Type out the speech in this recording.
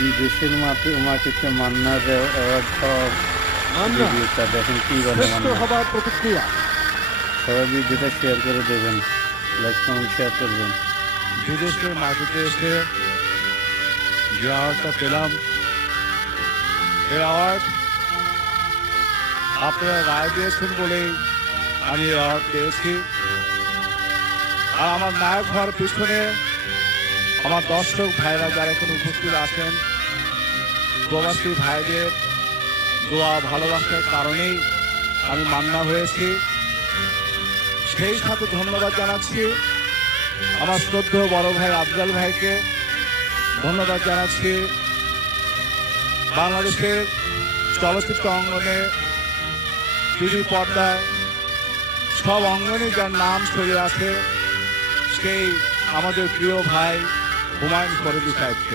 বিদেশের মাটিতে মান্নার অ্যাওয়ার্ড পাওয়ার মান্না ভিডিওটা দেখেন কি বলে শ্রেষ্ঠ মান্না। হবার প্রতিক্রিয়া। সবাই ভিডিওটা শেয়ার করে দেবেন, লাইক কমেন্ট শেয়ার করবেন। বিদেশের মাটিতে এসে যে অ্যাওয়ার্ডটা পেলাম, এই অ্যাওয়ার্ড আপনারা রায় দিয়েছেন বলেই আমি এই অ্যাওয়ার্ড পেয়েছি। আর আমার নায়ক হওয়ার পিছনে আমার দর্শক ভাইরা যারা এখানে উপস্থিত আছেন, প্রবাসী ভাইদের দোয়া ভালোবাসার কারণেই আমি মান্না হয়েছি। সেই সাথে ধন্যবাদ জানাচ্ছি আমার শ্রদ্ধেয় বড় ভাই আফজাল ভাইকে, ধন্যবাদ জানাচ্ছি বাংলাদেশের চলচ্চিত্র অঙ্গনে, টিভি পর্দায় সব অঙ্গনে যার নাম ছড়িয়ে আছে সেই আমাদের প্রিয় ভাই হুমায়ুন ফরিদী সাহেবকে।